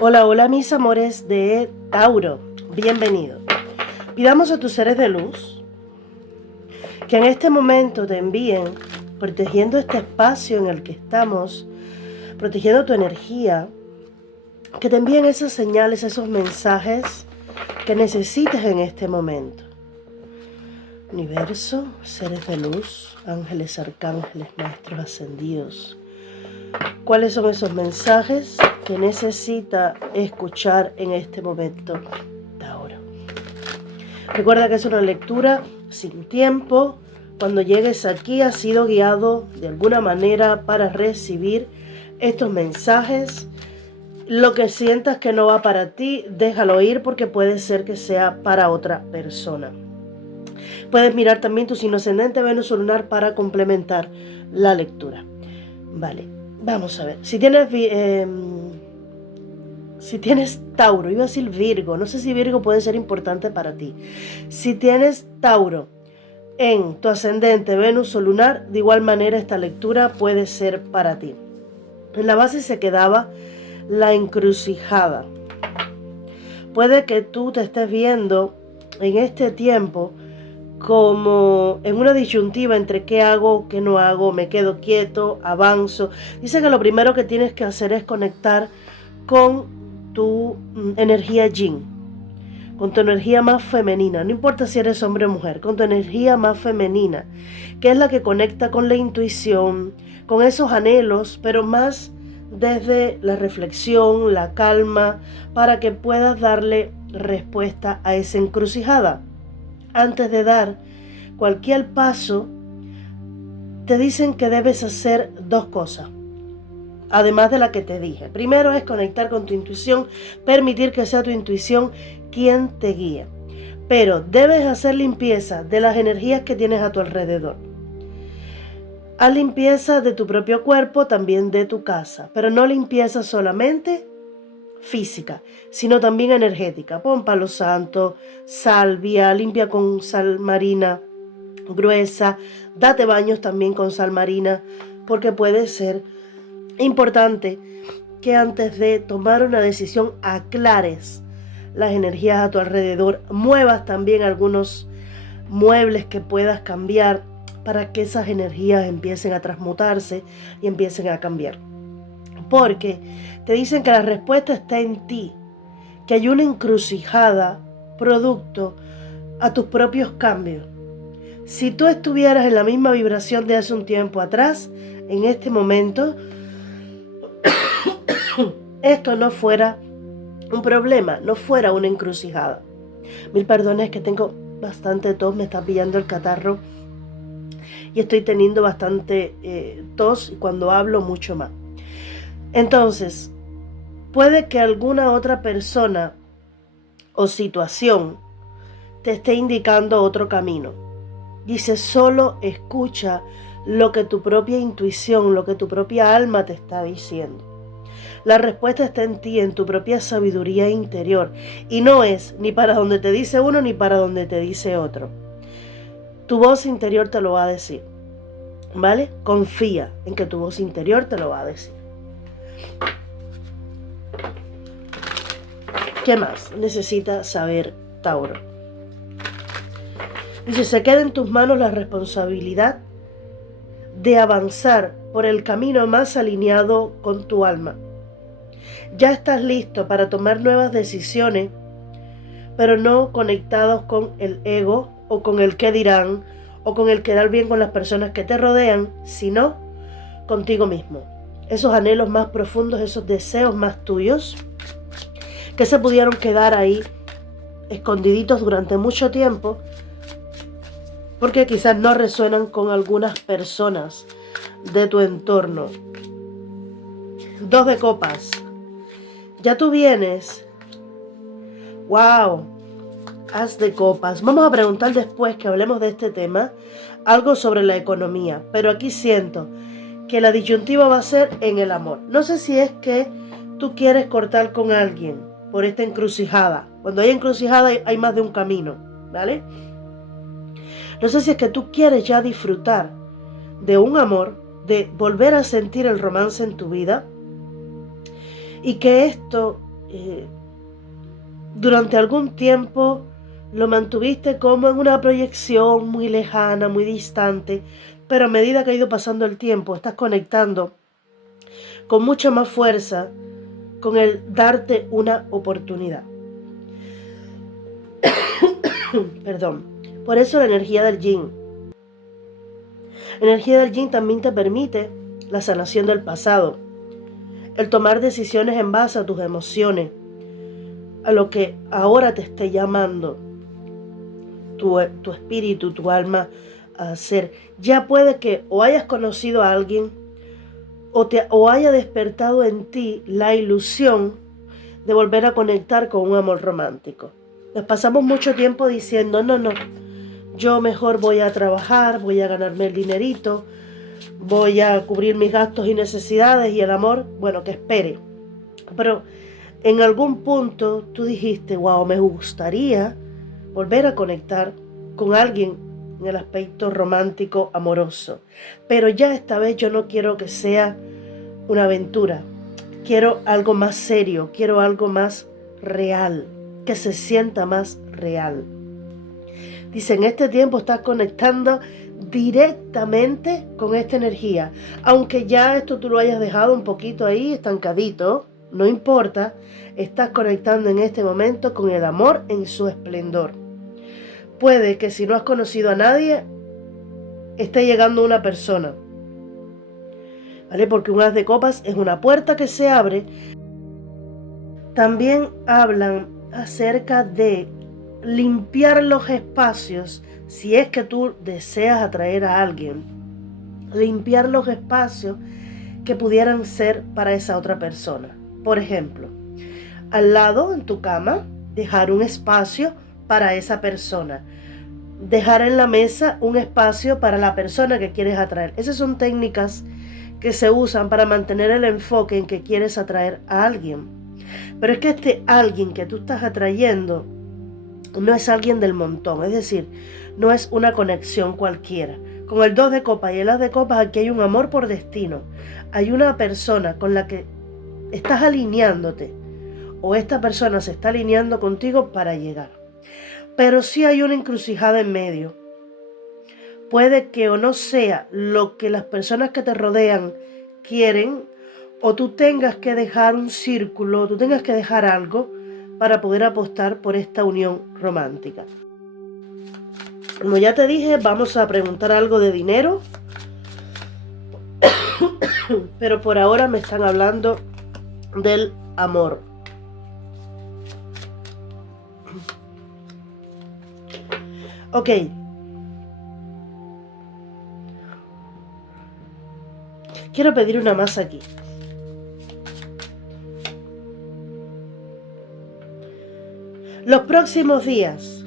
Hola, hola mis amores de Tauro, bienvenido. Pidamos a tus seres de luz que en este momento te envíen, protegiendo este espacio en el que estamos, protegiendo tu energía, que te envíen esas señales, esos mensajes que necesites en este momento. Universo, seres de luz, ángeles, arcángeles, maestros ascendidos. ¿Cuáles son esos mensajes que necesita escuchar en este momento, Tauro? Recuerda que es una lectura sin tiempo. Cuando llegues aquí has sido guiado de alguna manera para recibir estos mensajes. Lo que sientas que no va para ti, déjalo ir porque puede ser que sea para otra persona. Puedes mirar también tu signo ascendente, Venus o lunar para complementar la lectura. Vale, vamos a ver. Si tienes Tauro, iba a decir Virgo, no sé si Virgo puede ser importante para ti. Si tienes Tauro en tu ascendente, Venus o lunar, de igual manera esta lectura puede ser para ti. En la base se quedaba la encrucijada. Puede que tú te estés viendo en este tiempo como en una disyuntiva entre qué hago, qué no hago, me quedo quieto, avanzo. Dice que lo primero que tienes que hacer es conectar con tu energía yin, con tu energía más femenina, no importa si eres hombre o mujer, con tu energía más femenina, que es la que conecta con la intuición, con esos anhelos, pero más desde la reflexión, la calma, para que puedas darle respuesta a esa encrucijada. Antes de dar cualquier paso, te dicen que debes hacer dos cosas, además de la que te dije. Primero es conectar con tu intuición, permitir que sea tu intuición quien te guíe. Pero debes hacer limpieza de las energías que tienes a tu alrededor. Haz limpieza de tu propio cuerpo, también de tu casa, pero no limpieza solamente física, sino también energética. Pon palo santo, salvia, limpia con sal marina gruesa, date baños también con sal marina, porque puede ser importante que antes de tomar una decisión aclares las energías a tu alrededor, muevas también algunos muebles que puedas cambiar para que esas energías empiecen a transmutarse y empiecen a cambiar. Porque te dicen que la respuesta está en ti, que hay una encrucijada producto a tus propios cambios. Si tú estuvieras en la misma vibración de hace un tiempo atrás, en este momento, esto no fuera un problema, no fuera una encrucijada. Mil perdones que tengo bastante tos, me está pillando el catarro y estoy teniendo bastante tos y cuando hablo mucho más. Entonces, puede que alguna otra persona o situación te esté indicando otro camino. Dice, solo escucha lo que tu propia intuición, lo que tu propia alma te está diciendo. La respuesta está en ti, en tu propia sabiduría interior. Y no es ni para donde te dice uno ni para donde te dice otro. Tu voz interior te lo va a decir. ¿Vale? Confía en que tu voz interior te lo va a decir. ¿Qué más necesita saber Tauro? Dice, se queda en tus manos la responsabilidad de avanzar por el camino más alineado con tu alma. Ya estás listo para tomar nuevas decisiones, pero no conectados con el ego o con el qué dirán o con el quedar bien con las personas que te rodean, sino contigo mismo. Esos anhelos más profundos, esos deseos más tuyos, que se pudieron quedar ahí escondiditos durante mucho tiempo, porque quizás no resuenan con algunas personas de tu entorno. 2 de copas. Ya tú vienes. ¡Wow! As de copas. Vamos a preguntar después que hablemos de este tema algo sobre la economía, pero aquí siento que la disyuntiva va a ser en el amor. No sé si es que tú quieres cortar con alguien por esta encrucijada. Cuando hay encrucijada hay más de un camino, ¿vale? No sé si es que tú quieres ya disfrutar de un amor, de volver a sentir el romance en tu vida y que esto durante algún tiempo lo mantuviste como en una proyección muy lejana, muy distante, pero a medida que ha ido pasando el tiempo, estás conectando con mucha más fuerza con el darte una oportunidad. Perdón. Por eso la energía del yin. La energía del yin también te permite la sanación del pasado, el tomar decisiones en base a tus emociones, a lo que ahora te esté llamando tu espíritu, tu alma a hacer. Ya puede que o hayas conocido a alguien o haya despertado en ti la ilusión de volver a conectar con un amor romántico. Nos pasamos mucho tiempo diciendo, no, yo mejor voy a trabajar, voy a ganarme el dinerito, voy a cubrir mis gastos y necesidades, y el amor, bueno, que espere. Pero en algún punto tú dijiste, wow, me gustaría volver a conectar con alguien en el aspecto romántico, amoroso. Pero ya esta vez yo no quiero que sea una aventura. Quiero algo más serio, quiero algo más real, que se sienta más real. Dice, en este tiempo estás conectando directamente con esta energía. Aunque ya esto tú lo hayas dejado un poquito ahí estancadito, no importa, estás conectando en este momento con el amor en su esplendor. Puede que si no has conocido a nadie, esté llegando una persona, ¿vale? Porque un as de copas es una puerta que se abre. También hablan acerca de limpiar los espacios, si es que tú deseas atraer a alguien, limpiar los espacios que pudieran ser para esa otra persona. Por ejemplo, al lado en tu cama, dejar un espacio para esa persona, dejar en la mesa un espacio para la persona que quieres atraer. Esas son técnicas que se usan para mantener el enfoque en que quieres atraer a alguien. Pero es que este alguien que tú estás atrayendo no es alguien del montón, es decir, no es una conexión cualquiera. Con el 2 de copas y el as de copas, aquí hay un amor por destino. Hay una persona con la que estás alineándote, o esta persona se está alineando contigo para llegar. Pero sí hay una encrucijada en medio. Puede que o no sea lo que las personas que te rodean quieren, o tú tengas que dejar un círculo, tú tengas que dejar algo para poder apostar por esta unión romántica. Como ya te dije, vamos a preguntar algo de dinero, pero por ahora me están hablando del amor. Ok. Quiero pedir una más aquí. Los próximos días.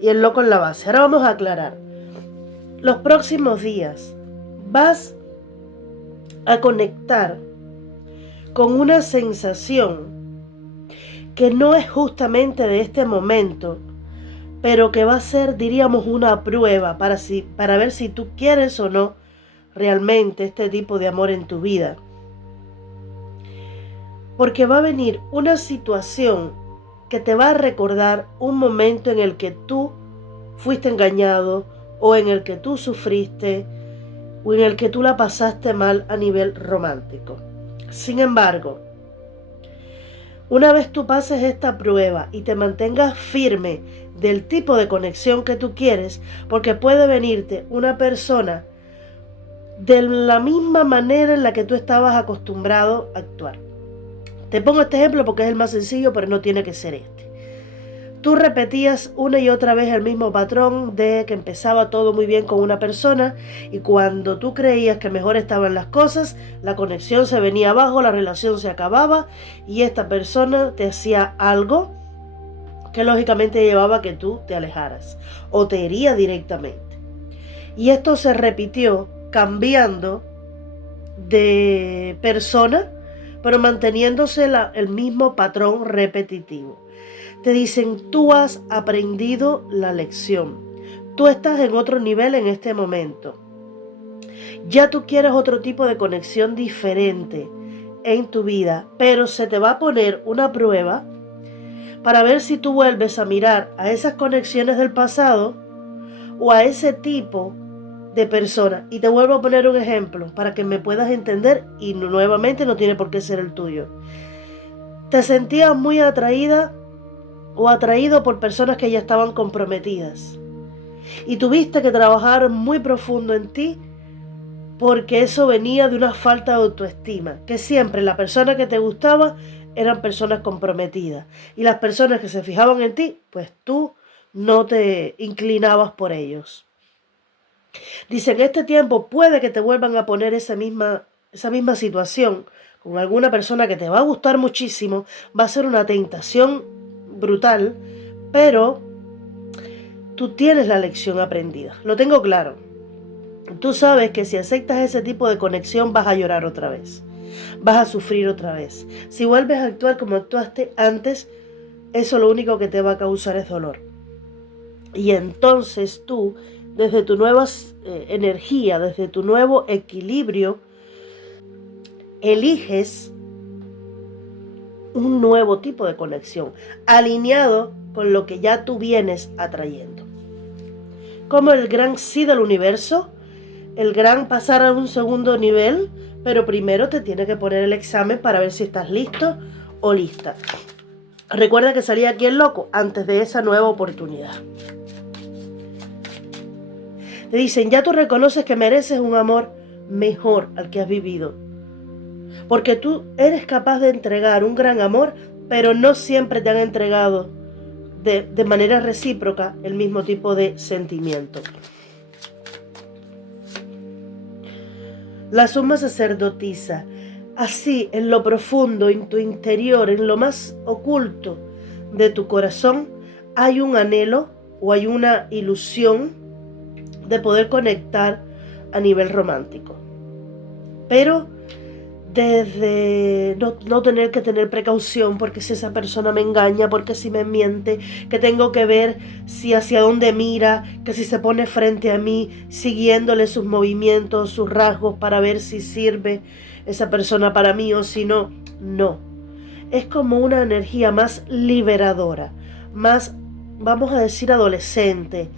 Y el loco en la base. Ahora vamos a aclarar. Los próximos días vas a conectar con una sensación que no es justamente de este momento, pero que va a ser, diríamos, una prueba para ver si tú quieres o no realmente este tipo de amor en tu vida. Porque va a venir una situación que te va a recordar un momento en el que tú fuiste engañado, o en el que tú sufriste, o en el que tú la pasaste mal a nivel romántico. Sin embargo, una vez tú pases esta prueba y te mantengas firme del tipo de conexión que tú quieres, porque puede venirte una persona de la misma manera en la que tú estabas acostumbrado a actuar. Te pongo este ejemplo porque es el más sencillo, pero no tiene que ser este. Tú repetías una y otra vez el mismo patrón de que empezaba todo muy bien con una persona, y cuando tú creías que mejor estaban las cosas, la conexión se venía abajo, la relación se acababa y esta persona te hacía algo que lógicamente llevaba a que tú te alejaras o te hería directamente. Y esto se repitió cambiando de persona, pero manteniéndose el mismo patrón repetitivo. Te dicen, tú has aprendido la lección. Tú estás en otro nivel en este momento. Ya tú quieres otro tipo de conexión diferente. en tu vida, pero se te va a poner una prueba para ver si tú vuelves a mirar a esas conexiones del pasado o a ese tipo de persona. Y te vuelvo a poner un ejemplo para que me puedas entender, y nuevamente no tiene por qué ser el tuyo. Te sentías muy atraída o atraído por personas que ya estaban comprometidas y tuviste que trabajar muy profundo en ti, porque eso venía de una falta de autoestima, que siempre la persona que te gustaba eran personas comprometidas, y las personas que se fijaban en ti, pues tú no te inclinabas por ellos. Dice, en este tiempo puede que te vuelvan a poner esa misma situación con alguna persona que te va a gustar muchísimo, va a ser una tentación brutal, pero tú tienes la lección aprendida, lo tengo claro. Tú sabes que si aceptas ese tipo de conexión vas a llorar otra vez, vas a sufrir otra vez. Si vuelves a actuar como actuaste antes, eso lo único que te va a causar es dolor. Y entonces tú, desde tu nueva energía, desde tu nuevo equilibrio, eliges un nuevo tipo de conexión, alineado con lo que ya tú vienes atrayendo. Como el gran sí del universo, el gran pasar a un segundo nivel, pero primero te tiene que poner el examen para ver si estás listo o lista. Recuerda que salí aquí el loco antes de esa nueva oportunidad. Te dicen, ya tú reconoces que mereces un amor mejor al que has vivido, porque tú eres capaz de entregar un gran amor, pero no siempre te han entregado de manera recíproca el mismo tipo de sentimiento. La suma sacerdotisa, así en lo profundo, en tu interior, en lo más oculto de tu corazón, hay un anhelo o hay una ilusión de poder conectar a nivel romántico. Pero desde no tener que tener precaución, porque si esa persona me engaña, porque si me miente, que tengo que ver si hacia dónde mira, que si se pone frente a mí, siguiéndole sus movimientos, sus rasgos, para ver si sirve esa persona para mí o si no. No, es como una energía más liberadora, más, vamos a decir, adolescente,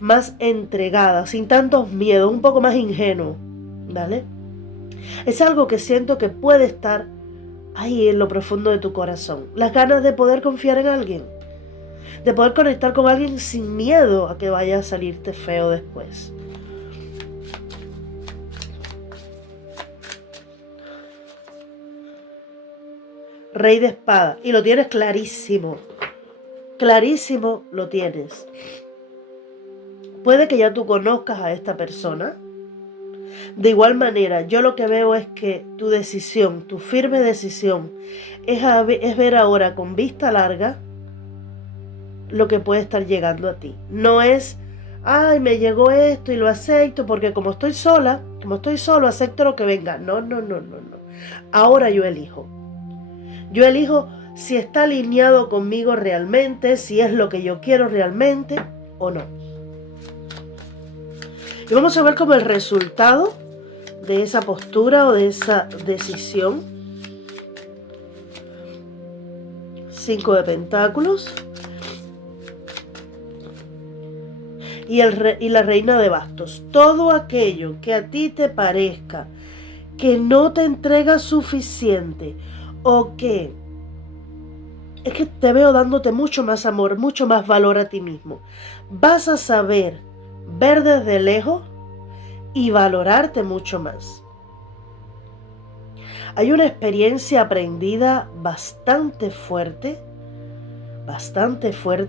más entregada, sin tantos miedos, un poco más ingenuo, ¿vale? Es algo que siento que puede estar ahí en lo profundo de tu corazón. Las ganas de poder confiar en alguien, de poder conectar con alguien sin miedo a que vaya a salirte feo después. Rey de espada, y lo tienes clarísimo. Clarísimo lo tienes. Puede que ya tú conozcas a esta persona. De igual manera, yo lo que veo es que tu decisión, tu firme decisión, es ver ahora con vista larga lo que puede estar llegando a ti. No es, ay, me llegó esto y lo acepto porque como estoy sola, como estoy solo, acepto lo que venga. No. Ahora yo elijo. Yo elijo si está alineado conmigo realmente, si es lo que yo quiero realmente o no. Y vamos a ver como el resultado de esa postura o de esa decisión. 5 de pentáculos. Y la reina de bastos. Todo aquello que a ti te parezca que no te entrega suficiente o que es que te veo dándote mucho más amor, mucho más valor a ti mismo, vas a saber ver desde lejos y valorarte mucho más. Hay una experiencia aprendida bastante fuerte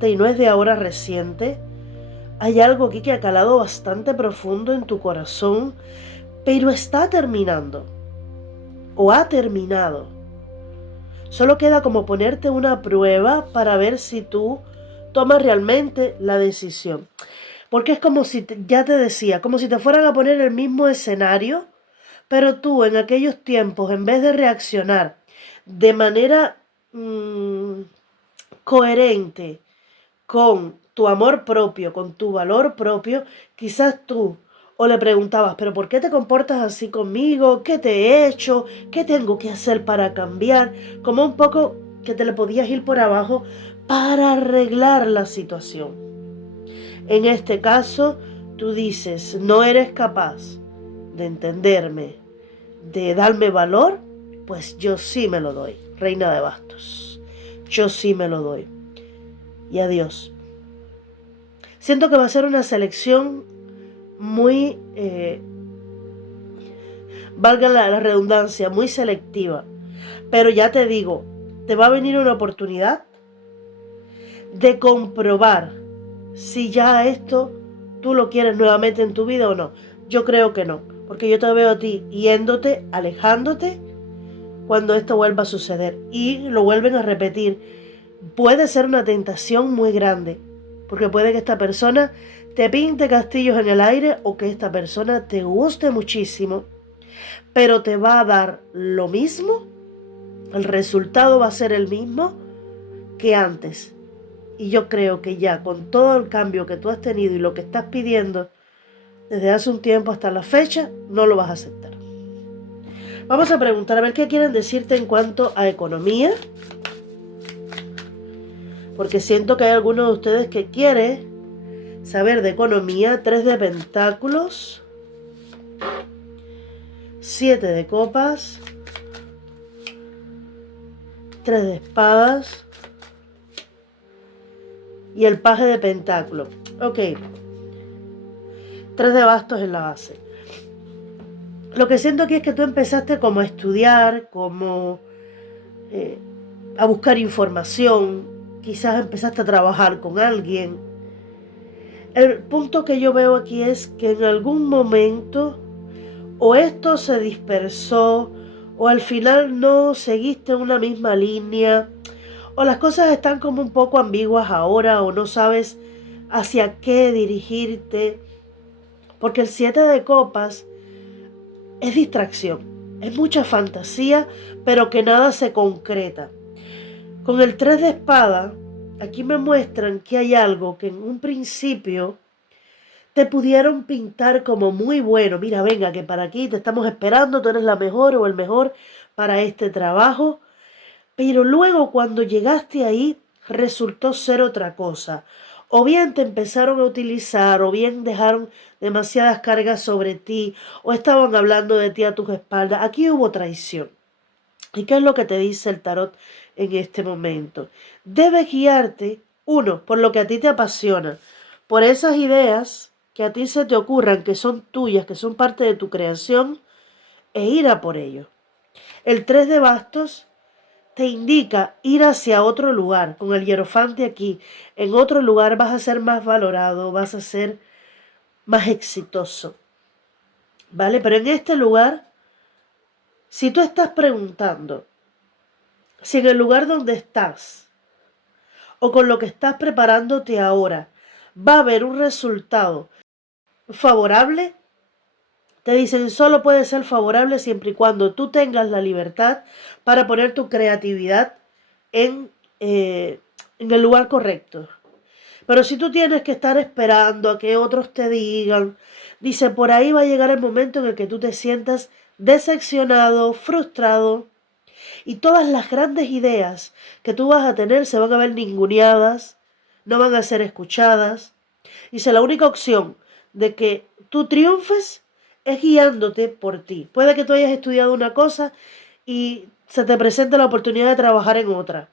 y no es de ahora reciente. Hay algo aquí que ha calado bastante profundo en tu corazón, pero está terminando o ha terminado. Solo queda como ponerte una prueba para ver si tú tomas realmente la decisión. Porque es como si, ya te decía, como si te fueran a poner el mismo escenario, pero tú en aquellos tiempos, en vez de reaccionar de manera coherente con tu amor propio, con tu valor propio, quizás tú O le preguntabas, pero ¿por qué te comportas así conmigo? ¿Qué te he hecho? ¿Qué tengo que hacer para cambiar? Como un poco que te le podías ir por abajo para arreglar la situación. En este caso, tú dices, no eres capaz de entenderme, de darme valor, pues yo sí me lo doy, reina de bastos. Yo sí me lo doy. Y adiós. Siento que va a ser una selección muy, valga la redundancia, muy selectiva. Pero ya te digo, te va a venir una oportunidad de comprobar si ya esto tú lo quieres nuevamente en tu vida o no. Yo creo que no, porque yo te veo a ti yéndote, alejándote cuando esto vuelva a suceder y lo vuelven a repetir. Puede ser una tentación muy grande, porque puede que esta persona te pinte castillos en el aire o que esta persona te guste muchísimo, pero te va a dar lo mismo, el resultado va a ser el mismo que antes. Y yo creo que ya con todo el cambio que tú has tenido y lo que estás pidiendo desde hace un tiempo hasta la fecha, no lo vas a aceptar. Vamos a preguntar a ver qué quieren decirte en cuanto a economía, porque siento que hay algunos de ustedes que quieren saber de economía. 3 de pentáculos, 7 de copas, 3 de espadas y el paje de pentáculos. Ok, 3 de bastos en la base. Lo que siento aquí es que tú empezaste como a estudiar, como a buscar información, quizás empezaste a trabajar con alguien. El punto que yo veo aquí es que en algún momento o esto se dispersó o al final no seguiste una misma línea o las cosas están como un poco ambiguas ahora o no sabes hacia qué dirigirte, porque el 7 de copas es distracción, es mucha fantasía, pero que nada se concreta. Con el 3 de espada, aquí me muestran que hay algo que en un principio te pudieron pintar como muy bueno. Mira, venga, que para aquí te estamos esperando, tú eres la mejor o el mejor para este trabajo. Pero luego cuando llegaste ahí, resultó ser otra cosa. O bien te empezaron a utilizar, o bien dejaron demasiadas cargas sobre ti, o estaban hablando de ti a tus espaldas. Aquí hubo traición. ¿Y qué es lo que te dice el tarot en este momento? Debes guiarte, uno, por lo que a ti te apasiona, por esas ideas que a ti se te ocurran, que son tuyas, que son parte de tu creación, e ir a por ello. El 3 de bastos te indica ir hacia otro lugar, con el hierofante aquí. En otro lugar vas a ser más valorado, vas a ser más exitoso, ¿vale? Pero en este lugar, si tú estás preguntando si en el lugar donde estás o con lo que estás preparándote ahora va a haber un resultado favorable, te dicen solo puede ser favorable siempre y cuando tú tengas la libertad para poner tu creatividad en el lugar correcto. Pero si tú tienes que estar esperando a que otros te digan, dice, por ahí va a llegar el momento en el que tú te sientas decepcionado, frustrado, y todas las grandes ideas que tú vas a tener se van a ver ninguneadas, no van a ser escuchadas. Dice, la única opción de que tú triunfes es guiándote por ti. Puede que tú hayas estudiado una cosa y se te presente la oportunidad de trabajar en otra.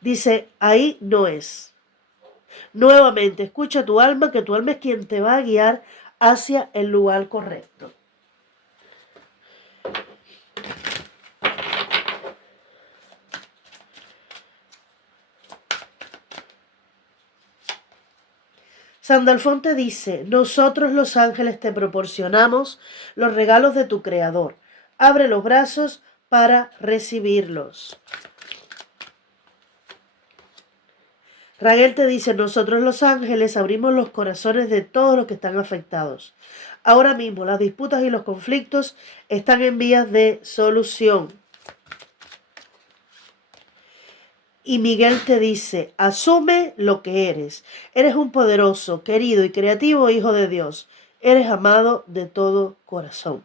Dice, ahí no es. Nuevamente, escucha tu alma, que tu alma es quien te va a guiar hacia el lugar correcto. Sandalfonte dice, nosotros los ángeles te proporcionamos los regalos de tu Creador. Abre los brazos para recibirlos. Raguel te dice, nosotros los ángeles abrimos los corazones de todos los que están afectados. Ahora mismo las disputas y los conflictos están en vías de solución. Y Miguel te dice, asume lo que eres. Eres un poderoso, querido y creativo hijo de Dios. Eres amado de todo corazón.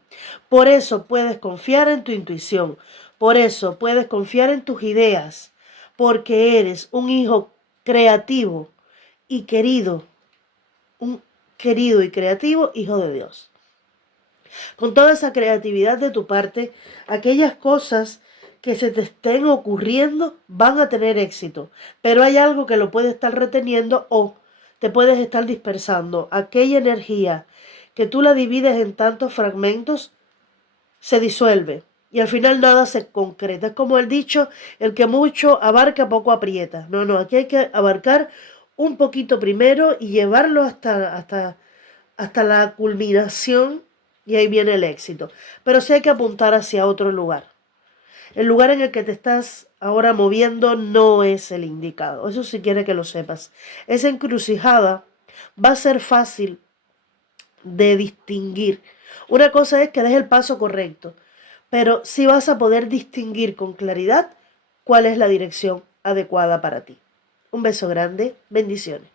Por eso puedes confiar en tu intuición. Por eso puedes confiar en tus ideas. Porque eres un hijo creativo y querido. Un querido y creativo hijo de Dios. Con toda esa creatividad de tu parte, aquellas cosas que se te estén ocurriendo van a tener éxito. Pero hay algo que lo puede estar reteniendo o te puedes estar dispersando. Aquella energía que tú la divides en tantos fragmentos se disuelve y al final nada se concreta. Es como el dicho, el que mucho abarca poco aprieta. No, aquí hay que abarcar un poquito primero y llevarlo hasta la culminación y ahí viene el éxito. Pero sí hay que apuntar hacia otro lugar. El lugar en el que te estás ahora moviendo no es el indicado. Eso sí quiere que lo sepas. Esa encrucijada va a ser fácil de distinguir. Una cosa es que des el paso correcto, pero sí vas a poder distinguir con claridad cuál es la dirección adecuada para ti. Un beso grande, bendiciones.